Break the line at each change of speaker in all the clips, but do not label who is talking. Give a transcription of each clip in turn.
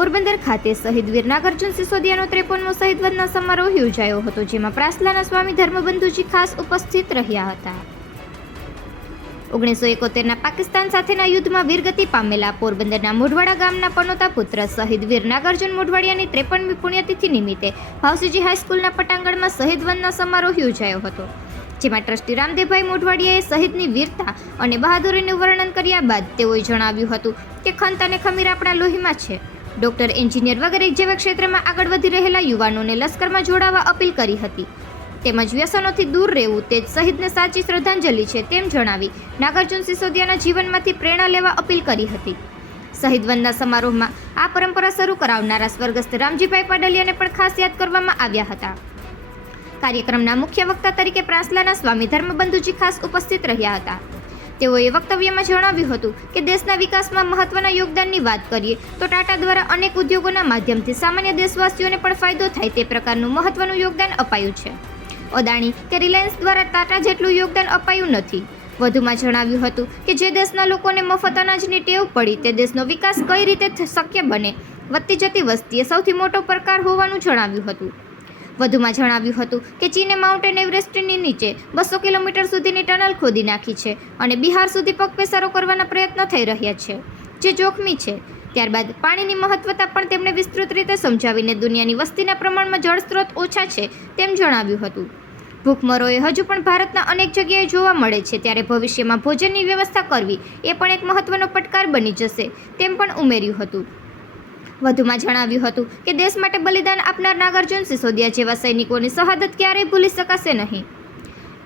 ખાતે શહીદ વીર નાગાર્જુન સિસોદિયાનો ત્રેપનમો શહીદ વંદના સમારોહ યોજાયો હતો, જેમાં પ્રાસલાના સ્વામી ધર્મબંધુજી ખાસ ઉપસ્થિત રહ્યા હતા. ઓગણીસો એકોતેરના પાકિસ્તાન સાથેના યુદ્ધમાં વીરગતિ પામેલા પોરબંદરના મોઢવાડા ગામના પનોતા પુત્ર શહીદ વીર નાગાર્જુન મોઢવાડિયાની ત્રેપનમી પુણ્યતિથિ નિમિત્તે ભાવસીજી હાઈસ્કૂલના પટાંગણમાં શહીદ વંદના સમારોહ યોજાયો હતો, જેમાં ટ્રસ્ટી રામદેવભાઈ મોઢવાડિયાએ શહીદની વીરતા અને બહાદુરીનું વર્ણન કર્યા બાદ તેઓએ જણાવ્યું હતું કે ખંત અને ખમીર આપણા લોહીમાં છે. ડોક્ટર, એન્જિનિયર વગેરે જેવા ક્ષેત્રમાં આગળ વધી રહેલા યુવાનોને લશ્કરમાં જોડાવા અપીલ કરી હતી. તેમજ વ્યસનોથી દૂર રહેવું તે જ શહીદને સાચી શ્રદ્ધાંજલિ છે તેમ જણાવી નાગાર્જુન સિસોદિયાના જીવનમાંથી પ્રેરણા લેવા અપીલ કરી હતી. શહીદ વંદના સમારોહમાં આ પરંપરા શરૂ કરાવનારા સ્વર્ગસ્થ રામજીભાઈ પાડલિયાને પણ ખાસ યાદ કરવામાં આવ્યા હતા. કાર્યક્રમના મુખ્ય વક્તા તરીકે પ્રાસલાના સ્વામી ધર્મબંધુજી ખાસ ઉપસ્થિત રહ્યા હતા. તેઓએ વક્તવ્યમાં જણાવ્યું હતું કે દેશના વિકાસમાં મહત્વના યોગદાનની વાત કરીએ તો ટાટા દ્વારા અનેક ઉદ્યોગોના માધ્યમથી સામાન્ય દેશવાસીઓને પણ ફાયદો થાય તે પ્રકારનું મહત્વનું યોગદાન અપાયું છે. અદાણી કે રિલાયન્સ દ્વારા ટાટા જેટલું યોગદાન અપાયું નથી. વધુમાં જણાવ્યું હતું કે જે દેશના લોકોને મફત અનાજની ટેવ પડી તે દેશનો વિકાસ કઈ રીતે શક્ય બને? વધતી જતી વસ્તીએ સૌથી મોટો પડકાર હોવાનું જણાવ્યું હતું. વધુમાં જણાવ્યું હતું કે ચીને માઉન્ટેન એવરેસ્ટની નીચે બસો કિલોમીટર સુધીની ટનલ ખોદી નાખી છે અને બિહાર સુધી પગપેસારો કરવાના પ્રયત્નો થઈ રહ્યા છે, જે જોખમી છે. ત્યારબાદ પાણીની મહત્વતા પણ તેમણે વિસ્તૃત રીતે સમજાવીને દુનિયાની વસ્તીના પ્રમાણમાં જળસ્ત્રોત ઓછા છે તેમ જણાવ્યું હતું. ભૂખમરોએ હજુ પણ ભારતના અનેક જગ્યાએ જોવા મળે છે ત્યારે ભવિષ્યમાં ભોજનની વ્યવસ્થા કરવી એ પણ એક મહત્વનો પડકાર બની જશે તેમ પણ ઉમેર્યું હતું. વધુમાં જણાવ્યું હતું કે દેશ માટે બલિદાન આપનાર નાગાર્જુન સિસોદિયા જેવા સૈનિકોની શહાદત ક્યારેય ભૂલી શકાશે નહીં.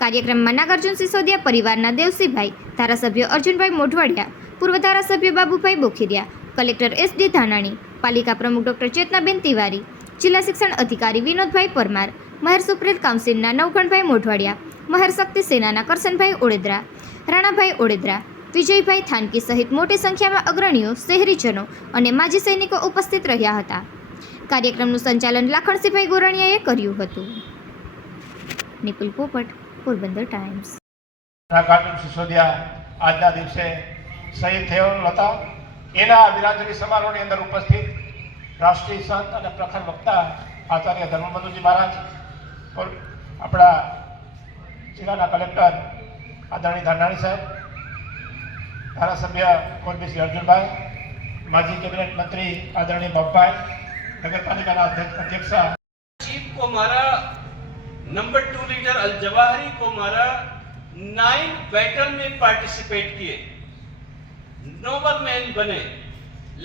કાર્યક્રમમાં નાગાર્જુન સિસોદિયા પરિવારના દેવસીભાઈ, ધારાસભ્ય અર્જુનભાઈ મોઢવાડિયા, પૂર્વ ધારાસભ્ય Babubhai Bokhiria, collector S D Dhanani, પાલિકા પ્રમુખ ડોક્ટર ચેતનાબેન તિવારી, જિલ્લા શિક્ષણ અધિકારી વિનોદભાઈ પરમાર, મહેર સુપ્રીત કાઉન્સિલના નવઘણભાઈ મોઢવાડિયા, મહેર શક્તિ સેનાના કરશનભાઈ ઓડેદરા, રાણાભાઈ ઓડેદરા વિજયભાઈ થાનકી સહિત મોટી સંખ્યામાં અગ્રણીઓ, શહેરીજનો અને માજી સૈનિકો ઉપસ્થિત રહ્યા હતા. કાર્યક્રમનું સંચાલન લાખણસિંહભાઈ ગોરણિયાએ કર્યું હતું. નિપુલ પોપટ, પોરબંદર ટાઈમ્સ.
સિસોદિયા આજના દિવસે શહીદ થયો હતા એના વિરાંજલી સમારોહની અંદર ઉપસ્થિત રાષ્ટ્રીય સંત અને પ્રખર વક્તા આચાર્ય ધર્મબંધુજી મહારાજ આપણા જિલ્લાના કલેક્ટર આદરણીય ધાનાણી સાહેબ ધારાસભ્ય કોરબીસી અર્જુનભાઈ માજી કેબિનેટ મંત્રી આદરણીય બાપભાઈ નગરપાલિકાના અધ્યક્ષ અધ્યક્ષા
चीफ को मारा number two leader al Zawahiri को मारा नाइन बैटल में पार्टिसिपेट किए नोबल मैन बने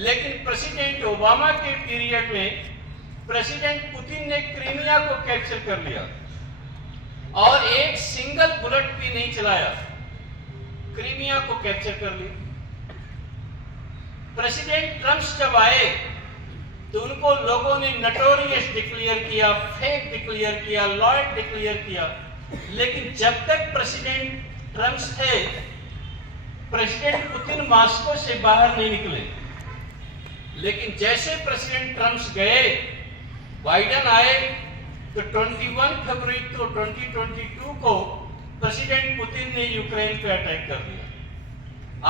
लेकिन प्रेसिडेंट ओबामा के पीरियड में प्रेसिडेंट पुतिन ने क्रीमिया को कैप्चर कर लिया और एक सिंगल बुलेट भी नहीं चलाया क्रीमिया को कैप्चर कर लिया। प्रेसिडेंट ट्रंप जब आए तो उनको लोगों ने नटोरियस डिक्लेयर किया फेक डिक्लेयर किया लॉयड डिक्लेयर किया। लेकिन जब तक प्रेसिडेंट ट्रंप थे, प्रेसिडेंट पुतिन मास्को से बाहर नहीं निकले। लेकिन जैसे प्रेसिडेंट ट्रंप गए, बाइडन आए तो 21 फरवरी तो 2022 को प्रेसिडेंट पुतिन ने यूक्रेन पे अटैक कर दिया।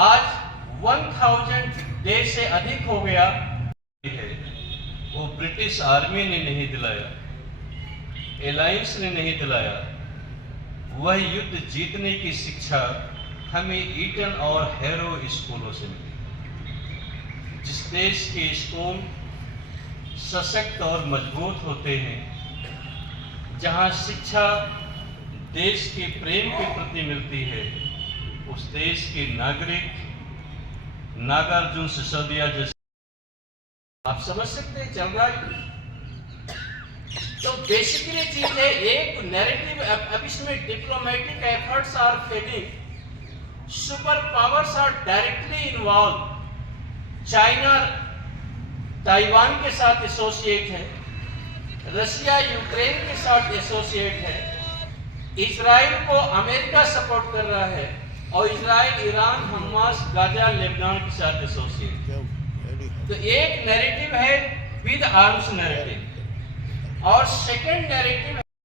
आज 1000 देश से अधिक हो गया। है वो ब्रिटिश आर्मी ने नहीं दिलाया, एलायंस ने नहीं दिलाया। वह युद्ध जीतने की शिक्षा हमें ईटन और हैरो स्कूलों से मिली, जिस देश के स्कूल सशक्त और मज़बूत होते हैं, जहाँ शिक्षा देश के प्रेम के प्रति मिलती है। उस देश के नागरिक, नागार्जुन सिसोदिया जैसे आप समझ सकते हैं चल रहा है तो बेसिकली चीज़ है एक नैरेटिव अब इसमें diplomatic efforts are failing super powers are directly involve China Taiwan के साथ एसोसिएट है। रशिया यूक्रेन के साथ एसोसिएट है। इसराइल को अमेरिका सपोर्ट कर रहा है और Israel, Iran, Hamas, Gaza, Lebanon के साथ एसोसिएट तो एक नैरेटिव है विद आर्म्स नैरेटिव और सेकंड नैरेटिव